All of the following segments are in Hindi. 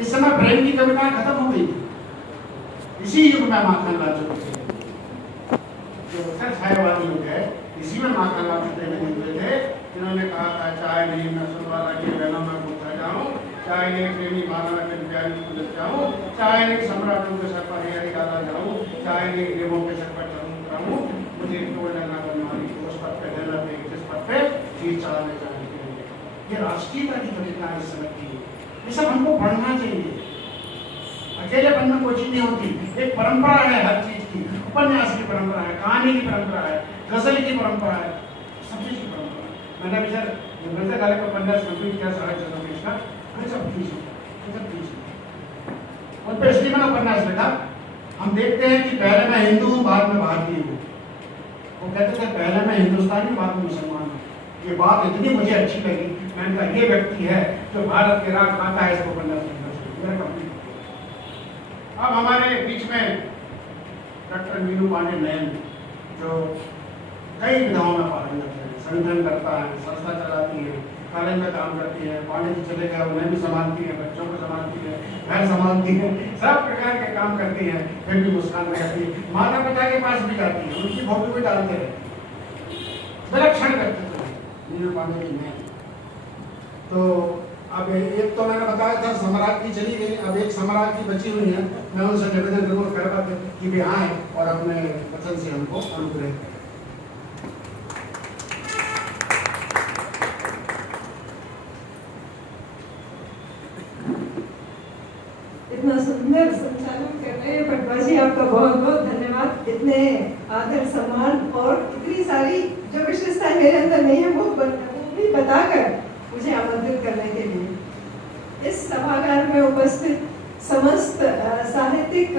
इस समय प्रेम की कविताएं खत्म हो गई थी। इसी युग में माखनलाल चतुर्वेदी जो उत्तर छायावादी युग है, इसी में माखनलाल चतुर्वेदी हुए थे, जिन्होंने कहा था चाहे नहीं मैं सुनवाला की बहनों में पूछा जाऊं, चाहे नहीं प्रेमी मानव के प्यारी को लग जाऊं, चाहे नहीं सम्राटों के सर पर हरियाली डाला जाऊं, चाहे नहीं देवों के सर पर चलूं उतराऊं, मुझे टोल डरना बनवानी उस पर पे देना पे जिस पर पे चीज चलाने जाने के लिए। ये राष्ट्रीयता की कविता इस समय की, ये सब हमको पढ़ना चाहिए। अकेलेपन में कोई चीज नहीं होती, एक परंपरा है हर चीज की, उपन्यास की परंपरा है, कहानी की परंपरा है, गजल की परंपरा है, सब चीज की परंपरा है। मैंने अभी सर वृंदा काले का उपन्यास कंप्लीट किया साहित्य समावेश का, सब चीज और पे इसलिए मैंने उपन्यास लिखा। हम देखते हैं कि पहले मैं हिंदू हूँ, बाद में भारतीय हूँ। वो कहते थे पहले मैं हिंदुस्तानी, बाद में मुसलमान हूँ। ये बात इतनी मुझे अच्छी लगी, मैंने कहा ये व्यक्ति है जो भारत के राज खाता है, इसको उपन्यास लिखना चाहिए। मेरा कंप्लीट। अब हमारे बीच में डॉक्टर मीनू पांडे नयन, जो कई विधाओं में पारंगत है, संगठन करता है, संस्था चलाती है, कॉलेज में काम करती है, पांडे जी चले गए उन्हें भी संभालती है, बच्चों को संभालती है, घर संभालती है, सब प्रकार के काम करती है, फिर भी मुस्कान रहती है। माता पिता के पास भी जाती है, उनकी फोटो भी डालते रहते हैं। विलक्षण व्यक्तित्व है मीनू पांडे जी में। तो अब एक तो मैंने बताया था सम्राट की चली गई, अब एक सम्राट की बची हुई है। मैं उनसे निवेदन जरूर करवा दें कि वे आए और अपने वचन से हमको अनुग्रह करें। इतना सुंदर संचालन कर रहे हैं पटवा जी, आपका बहुत बहुत धन्यवाद। इतने आदर सम्मान और इतनी सारी जो विशेषताएं मेरे अंदर नहीं है वो भी बताकर मुझे आमंत्रित करने के लिए। इस सभागार में उपस्थित समस्त साहित्यिक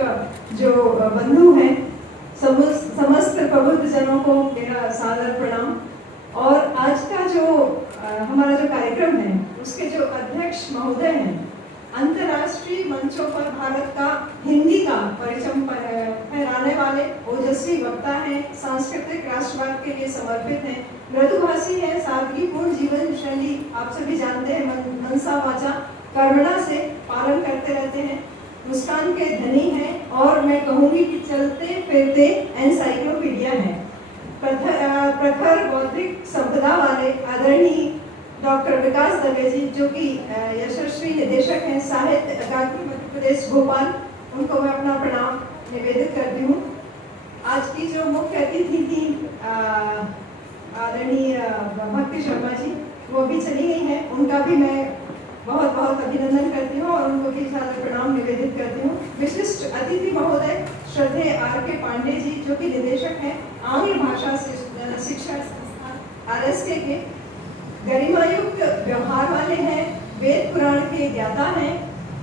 जो बंधु हैं, समस्त प्रबुद्ध जनों को मेरा सादर प्रणाम। और आज का जो हमारा जो कार्यक्रम है उसके जो अध्यक्ष महोदय हैं, अंतर्राष्ट्रीय मंचों पर भारत का हिंदी का परिचय फहराने वाले ओजस्वी वक्ता हैं, सांस्कृतिक राष्ट्रवाद के लिए समर्पित हैं, मृदुभाषी हैं, सादगीपूर्ण जीवन शैली आप सभी जानते हैं, मनसा वाचा करुणा से पालन करते रहते हैं, मुस्कान के धनी हैं और मैं कहूँगी कि चलते फिरते एनसाइक्लोपीडिया हैं। प्रखर बौद्धिक संपदा वाले आदरणीय डॉक्टर विकास दवे जी, जो कि यशस्वी निदेशक हैं साहित्य अकादमी मध्य प्रदेश भोपाल, उनको मैं अपना प्रणाम निवेदित करती हूँ। आज की जो मुख्य अतिथि थी आदरणीय भक्ति शर्मा जी, वो भी चली गई हैं, उनका भी मैं बहुत बहुत अभिनंदन करती हूँ और उनको भी सारा प्रणाम निवेदित करती हूँ। विशिष्ट अतिथि महोदय श्रद्धेय R.K. पांडे जी, जो कि निदेशक हैं आंग्ल भाषा शिक्षा संस्थान RSK के, गरिमायुक्त व्यवहार वाले हैं, वेद पुराण के ज्ञाता हैं,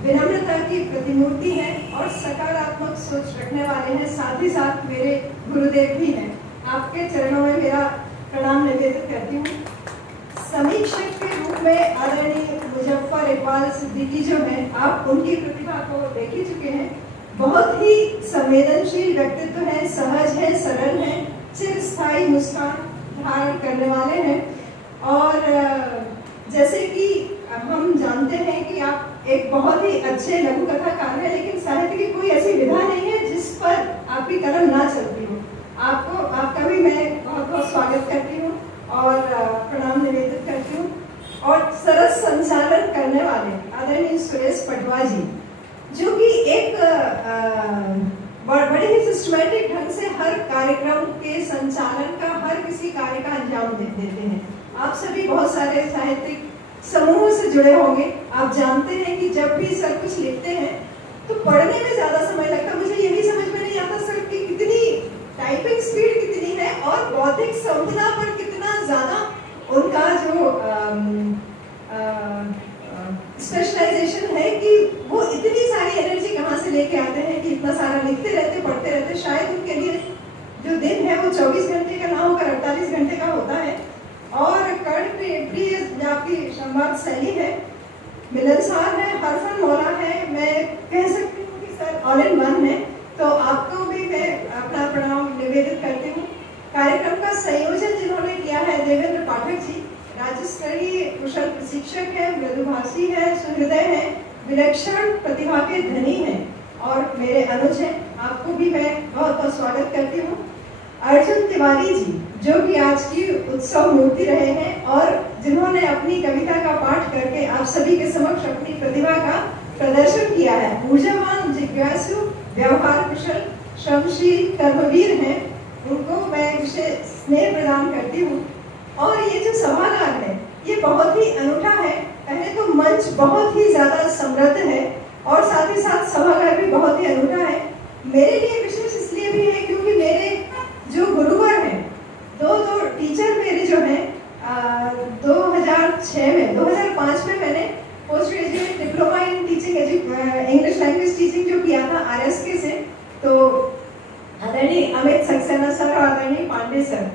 विनम्रता की प्रतिमूर्ति हैं और सकारात्मक सोच रखने वाले हैं, साथ ही साथ मेरे गुरुदेव भी हैं। आपके चरणों में मेरा प्रणाम निवेदित करती हूँ। समीक्षक के रूप में आदरणीय मुजफ्फर इकबाल सिद्दीकी जो हैं, आप उनकी प्रतिभा को देख ही चुके हैं। बहुत ही संवेदनशील व्यक्तित्व है, सहज है, सरल है, चिरस्थायी मुस्कान धारण करने वाले हैं। और जैसे कि हम जानते हैं कि आप एक बहुत ही अच्छे लघु कथाकार हैं, लेकिन साहित्य की कोई ऐसी विधा नहीं है जिस पर आपकी कलम ना चलती हो। आपका भी मैं बहुत बहुत स्वागत करती हूँ और प्रणाम निवेदित करती हूँ। और सरस संचालन करने वाले आदरणीय सुरेश पटवा जी, जो कि एक बड़े ही सिस्टमैटिक ढंग से हर कार्यक्रम के संचालन का, हर किसी कार्य का अंजाम देते हैं। आप सभी बहुत सारे साहित्यिक समूहों से जुड़े होंगे, आप जानते हैं कि जब भी सर कुछ लिखते हैं तो पढ़ने में ज्यादा समय लगता है। मुझे ये भी समझ में नहीं आता सर कि कितनी टाइपिंग स्पीड कितनी है और बौद्धिक संपदा पर कितना ज्यादा उनका जो स्पेशलाइजेशन है कि वो इतनी सारी एनर्जी कहाँ से लेके आते हैं कि इतना सारा लिखते रहते, पढ़ते रहते। शायद उनके लिए जो दिन है वो 24 घंटे का ना होकर 48 घंटे का होता है। और कर्णप्रिय आपकी संवाद शैली है, मिलनसार है, हरफन मौला है, मैं कह सकती हूँ कि सर ऑल इन वन है। तो आपको भी मैं अपना प्रणाम निवेदित करती हूँ। कार्यक्रम का संयोजन जिन्होंने किया है देवेंद्र पाठक जी, राज्य स्तरीय कुशल प्रशिक्षक है, मृदुभाषी है, सुहृदय है, विलक्षण प्रतिभा के धनी हैं और मेरे अनुज हैं। आपको भी मैं बहुत बहुत स्वागत करती हूँ। अर्जुन तिवारी जी, जो कि आज की उत्सव मूर्ति रहे हैं और जिन्होंने अपनी कविता का पाठ करके आप सभी के समक्ष अपनी प्रतिभा का प्रदर्शन किया है। ऊर्जावान, जिज्ञासु, व्यवहार कुशल, श्रमशील, कर्मवीर हैं। उनको मैं विशेष स्नेह प्रदान करती हूँ। और ये जो सभागार है ये बहुत ही अनूठा है। पहले तो मंच बहुत ही ज्यादा समृद्ध है और साथ ही साथ सभागार भी बहुत ही अनूठा है। मेरे लिए विशेष इसलिए भी है क्योंकि मेरे जो गुरुवर हैं, दो टीचर मेरे जो हैं 2005 में मैंने post graduate diploma in teaching English language teaching जो किया था RSK से। तो आदरणीय अमित सक्सेना सर और आदरणीय पांडे सर,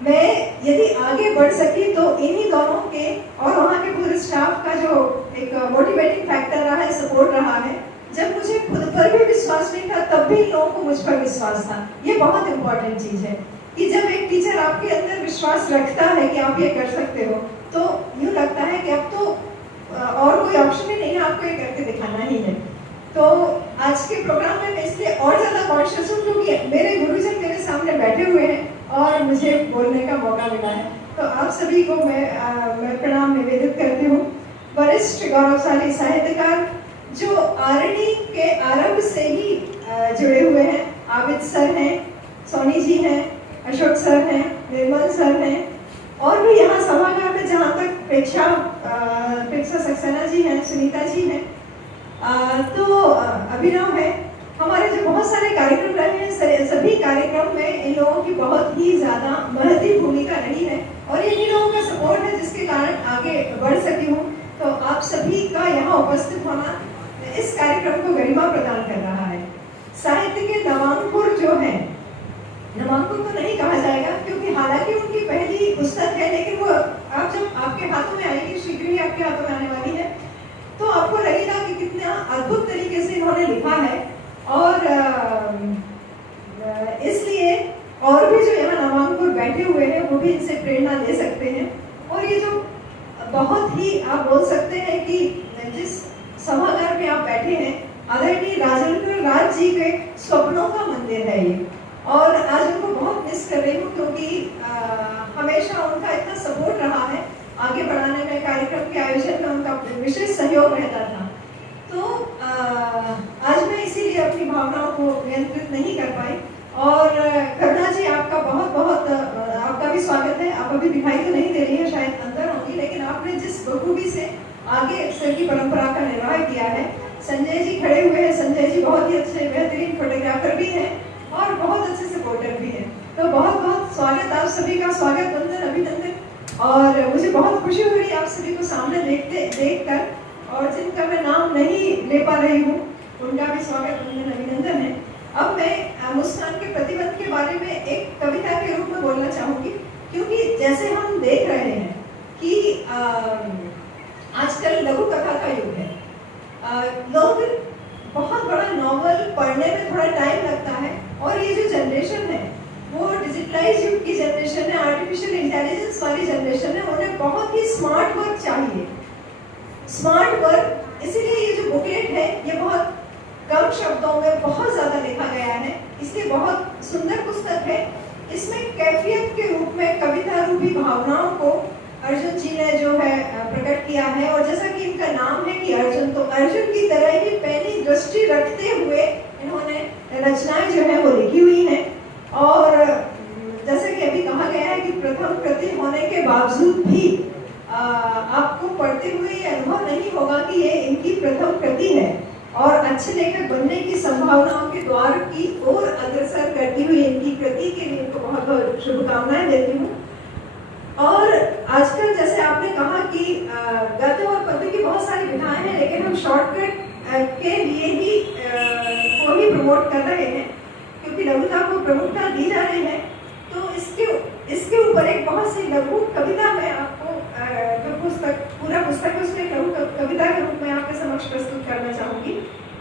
मैं यदि आगे बढ़ सकी तो इन्हीं दोनों के और वहाँ के पूरे स्टाफ का जो एक मोटिवेटिंग फैक्टर रहा है, सपोर्ट रहा है। जब मुझे खुद पर भी विश्वास नहीं था तब भी लोगों को मुझ पर विश्वास था। ये बहुत इंपॉर्टेंट चीज है कि जब एक टीचर आपके अंदर विश्वास रखता है कि आप ये कर सकते हो तो यूँ लगता है कि अब तो और कोई ऑप्शन ही नहीं है, आपको ये करके दिखाना ही है। तो आज के प्रोग्राम में मैं इसलिए और ज़्यादा कॉन्शियस हूँ क्योंकि मेरे गुरुजन मेरे सामने बैठे हुए हैं और मुझे बोलने का मौका मिला है। तो आप सभी को मैं प्रणाम निवेदित करती हूँ। वरिष्ठ गौरवशाली साहित्यकार जो आरणी के आरंभ से ही जुड़े हुए हैं, आबिद सर हैं, सोनी जी हैं, अशोक सर हैं, निर्मल सर हैं और भी यहाँ सभागार में जहाँ तक प्रेक्षा सक्सेना जी हैं, सुनीता जी हैं, तो अभिनव है। हमारे जो बहुत सारे कार्यक्रम रहे हैं, सभी कार्यक्रम में इन लोगों की बहुत ही ज़्यादा महती भूमिका रही है और इन्हीं लोगों का सपोर्ट है जिसके कारण आगे बढ़ सकी हूँ। तो आप सभी का यहाँ उपस्थित होना इस कार्यक्रम को गरिमा प्रदान कर रहा है। साहित्य के नवांकुर जो है, नवांकुर तो नहीं कहा जाएगा क्योंकि हालांकि उनकी पहली पुस्तक है, लेकिन वो आप जब आपके हाथों में आएगी, शीघ्र ही आपके हाथों में आने वाली है, तो आपको लगेगा कि कितना अद्भुत तरीके से इन्होंने लिखा है। और इसलिए और भी जो यहाँ नवांकुर बैठे हुए हैं वो भी इनसे प्रेरणा ले सकते हैं। और ये जो बहुत ही आप बोल सकते हैं कि जिस सभागार में आप बैठे हैं, आदरणीय राजेंद्र राज जी के स्वप्नों का मंदिर है ये। और आज उनको बहुत मिस कर रही हूँ क्योंकि हमेशा उनका इतना सपोर्ट रहा है आगे बढ़ाने में, कार्यक्रम के आयोजन में उनका विशेष सहयोग रहता था। तो आज मैं इसीलिए अपनी भावनाओं को नियंत्रित नहीं कर पाई। और करुणा जी, आपका बहुत बहुत आपका भी स्वागत है। आप अभी दिखाई तो नहीं दे रही है, शायद अंदर होगी, लेकिन आपने जिस बखूबी से आगे सर की परंपरा का निर्वाह किया है। संजय जी खड़े हुए हैं। संजय जी बहुत ही अच्छे बेहतरीन फोटोग्राफर भी हैं और बहुत अच्छे सपोर्टर भी हैं। तो बहुत बहुत स्वागत, आप सभी का स्वागत, वंदन, अभिनंदन। और मुझे बहुत खुशी हो रही है आप सभी को सामने देख कर, और जिनका मैं नाम नहीं ले पा रही हूँ उनका भी स्वागत, वंदन, अभिनंदन है। अब मैं मुस्कान के प्रतिबंध के बारे में एक कविता के रूप में बोलना चाहूँगी क्योंकि जैसे हम देख रहे हैं कि आजकल लघु कथा का युग है। लोग बहुत बड़ा नॉवल पढ़ने में थोड़ा टाइम लगता है और ये जो जनरेशन है वो डिजिटलाइज युग की जनरेशन है, आर्टिफिशियल इंटेलिजेंस वाली जनरेशन है। उन्हें बहुत ही स्मार्ट वर्क चाहिए, स्मार्ट वर्क। इसीलिए ये जो बुकलेट है ये बहुत कम शब्दों में बहुत ज़्यादा लिखा गया है, इसलिए बहुत सुंदर पुस्तक है। इसमें कैफियत के रूप में कविता रूपी भावनाओं को अर्जुन जी ने जो है प्रकट किया है। और जैसा कि इनका नाम है कि अर्जुन, तो अर्जुन की तरह ही पैनी दृष्टि रखते हुए इन्होंने रचनाएं जो है वो लिखी हुई हैं। और जैसे कि अभी कहा गया है कि प्रथम कृति होने के बावजूद भी आपको पढ़ते हुए ये अनुभव नहीं होगा कि ये इनकी प्रथम कृति है और अच्छे लेखक बनने की संभावनाओं के द्वार की ओर अग्रसर करती हुई इनकी कृति के लिए इनको बहुत बहुत शुभकामनाएं देती हूँ। और आजकल जैसे आपने कहा कि गद्य और पद्य की बहुत सारी विधाएं हैं, लेकिन हम शॉर्टकट के लिए ही को ही प्रमोट कर रहे हैं क्योंकि लघुता को प्रमुखता दी जा रही है। तो इसके ऊपर एक बहुत सी लघु कविता मैं आपको जो पुस्तक पूरा पुस्तक है उसमें लघु कविता के रूप में आपके समक्ष प्रस्तुत करना चाहूंगी।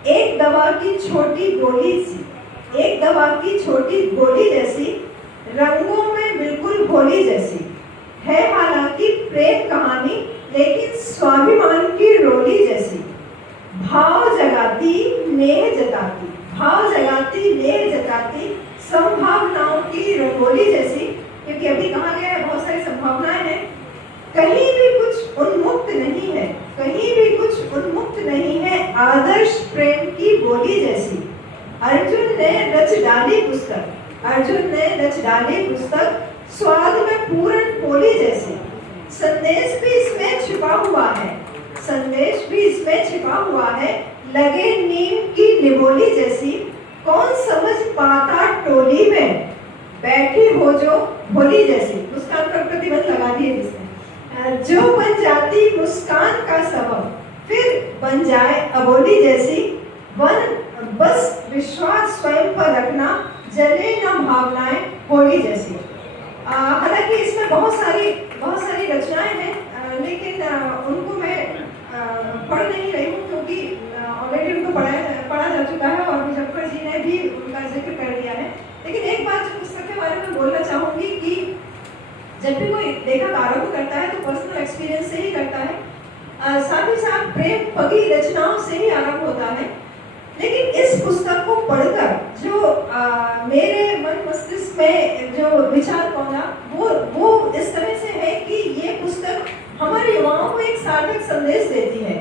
एक दवा की छोटी गोली सी, एक दवा की छोटी गोली जैसी, रंगों में बिल्कुल भोली जैसी है, हालांकि प्रेम कहानी लेकिन स्वाभिमान की रोली जैसी। जगाती, नेह जताती, भाव जगाती, नेह जताती, संभावनाओं की रंगोली जैसी, क्योंकि अभी कहा गया है बहुत सारी संभावनाएं हैं, कहीं भी कुछ उन्मुक्त नहीं है, कहीं भी कुछ उन्मुक्त नहीं है, आदर्श प्रेम की बोली जैसी। अर्जुन ने रच डाली पुस्तक, अर्जुन ने रच डाली पुस्तक, स्वाद में पूर्ण पोली जैसी। संदेश भी इसमें छिपा हुआ है, संदेश भी इसमें छिपा हुआ है, लगे नीम की निबोली जैसी। कौन समझ पाता टोली में, बैठी हो जो भोली जैसी। मुस्कान पर प्रतिबंध लगा दिए जिसने। जो बन जाती मुस्कान का सबब, फिर बन जाए अबोली जैसी। बस विश्वास स्वयं पर रखना, जले न भावनाएं होली जैसी। हालांकि इसमें बहुत सारी रचनाएं हैं, लेकिन उनको मैं पढ़ नहीं रही हूँ, क्योंकि ऑलरेडी उनको पढ़ा जा चुका है और मुजफ्फर जी ने भी उनका जिक्र कर दिया है। लेकिन एक बात जो पुस्तक के बारे में बोलना चाहूंगी कि जब भी कोई लेखक आरंभ करता है तो पर्सनल एक्सपीरियंस से ही करता है, साथ ही साथ प्रेम पगी रचनाओं से ही आरंभ होता है। लेकिन इस पुस्तक को पढ़कर जो मेरे मन मस्तिष्क में जो विचार पहुंचा वो इस तरह से है कि ये पुस्तक हमारे युवाओं को एक सार्थक संदेश देती है।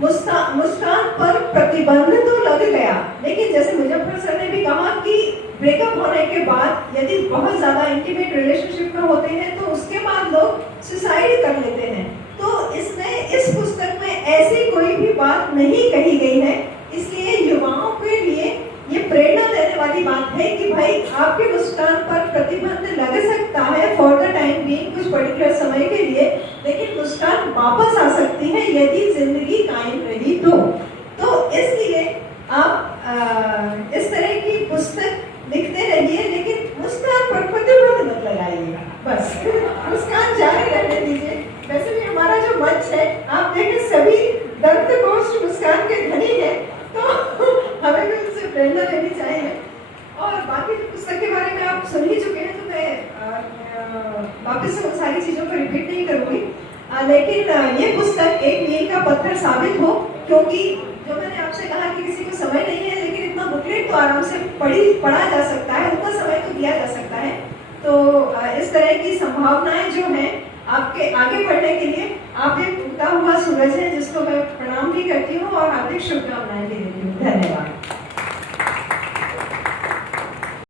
मुस्कान पर प्रतिबंध तो लग गया, लेकिन जैसे मुजफ्फर सर ने भी कहा कि ब्रेकअप होने के बाद यदि बहुत ज्यादा इंटीमेट रिलेशनशिप में होते हैं तो उसके बाद लोग सुसाइड कर लेते हैं। तो इसमें इस पुस्तक में ऐसी कोई भी बात नहीं कही गई है, इसलिए युवाओं के लिए ये प्रेरणा देने वाली बात है कि भाई आपके मुस्कान पर प्रतिबंध लग सकता है फॉर द टाइम बीइंग, कुछ पर्टिकुलर समय के लिए, लेकिन मुस्कान वापस आ सकती है यदि जिंदगी कायम रही तो इसलिए आप इस तरह की पुस्तक लिखते रहिए, लेकिन मुस्कान पर प्रतिबंध मत लगाइएगा, बस मुस्कान जारी रहने दीजिए। वैसे भी हमारा जो मंच है आप देखें सभी दंत गोष्ठ मुस्कान के धनी है, तो हमें भी उनसे प्रेरणा लेनी चाहिए। और बाकी जो पुस्तक के बारे में आप सुन ही चुके हैं, तो मैं वापस से उन सारी चीजों को रिपीट नहीं करूंगी, लेकिन ये पुस्तक एक मील का पत्थर साबित हो, क्योंकि जो मैंने आपसे कहा कि किसी को समय नहीं है, लेकिन इतना बुकलेट तो आराम से पढ़ा जा सकता है, उतना समय तो दिया जा सकता है। तो इस तरह की संभावनाएं जो हैं आपके आगे बढ़ने के लिए, आप एक उगता हुआ सूरज है जिसको मैं प्रणाम भी करती हूँ और हार्दिक शुभकामनाएं भी देती हूँ। धन्यवाद।